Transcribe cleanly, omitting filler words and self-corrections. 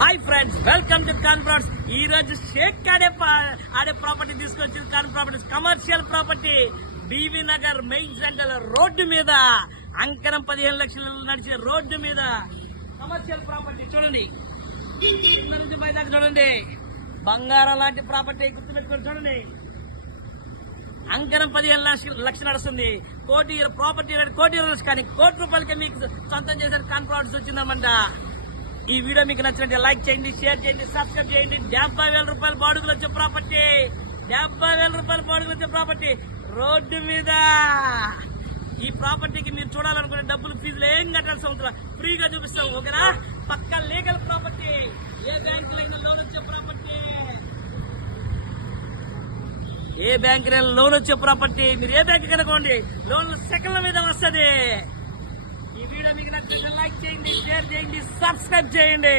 Hi friends, welcome to Khan properties. ఈ రోజు షేక్ ఆడే ప్రాపర్టీ తీసుకొచ్చింది Khan properties. Commercial property BV Nagar main centre road మీద, అంకరం 15 లక్షలు నడిచే రోడ్డు మీద కమర్షియల్ ప్రాపర్టీ. చూడండి, కింద నుంచి పై దాకా చూడండి, బంగారం లాంటి ప్రాపర్టీ గుర్తుపెట్టుకొని చూడండి. అంకరం 15 లక్షలు నడుస్తుంది. కోటి ప్రాపర్టీ కోటి కానీ కోటి రూపాయలకి మీకు సొంతం చేసిన ఖాన్ ప్రాపర్టీస్ వచ్చిందన్నమాట. ఈ వీడియో మీకు నచ్చినట్టు లైక్ చేయండి, షేర్ చేయండి, సబ్స్క్రైబ్ చేయండి. 70,000 రూపాయల బాడుగులు వచ్చే ప్రాపర్టీ, 70,000 రూపాయల బాడుగులు వచ్చే ప్రాపర్టీ రోడ్డు మీద. ఈ ప్రాపర్టీకి మీరు చూడాలనుకునే డబ్బులు ఫీజులు ఏం కట్టాల్సి అవుతుందా, ఫ్రీగా చూపిస్తాం. ఓకేనా? పక్కా లీగల్ ప్రాపర్టీ, ఏ బ్యాంకు అయినా లోన్ వచ్చే ప్రాపర్టీ, ఏ బ్యాంక్ లోన్ వచ్చే ప్రాపర్టీ. మీరు ఏ బ్యాంక్ కనుకోండి, లోన్ సెకండ్ల మీద వస్తుంది. ఈ వీడియో మీకు నచ్చినట్లయితే లైక్ చేయండి, షేర్ చేయండి, సబ్స్క్రైబ్ చేయండి.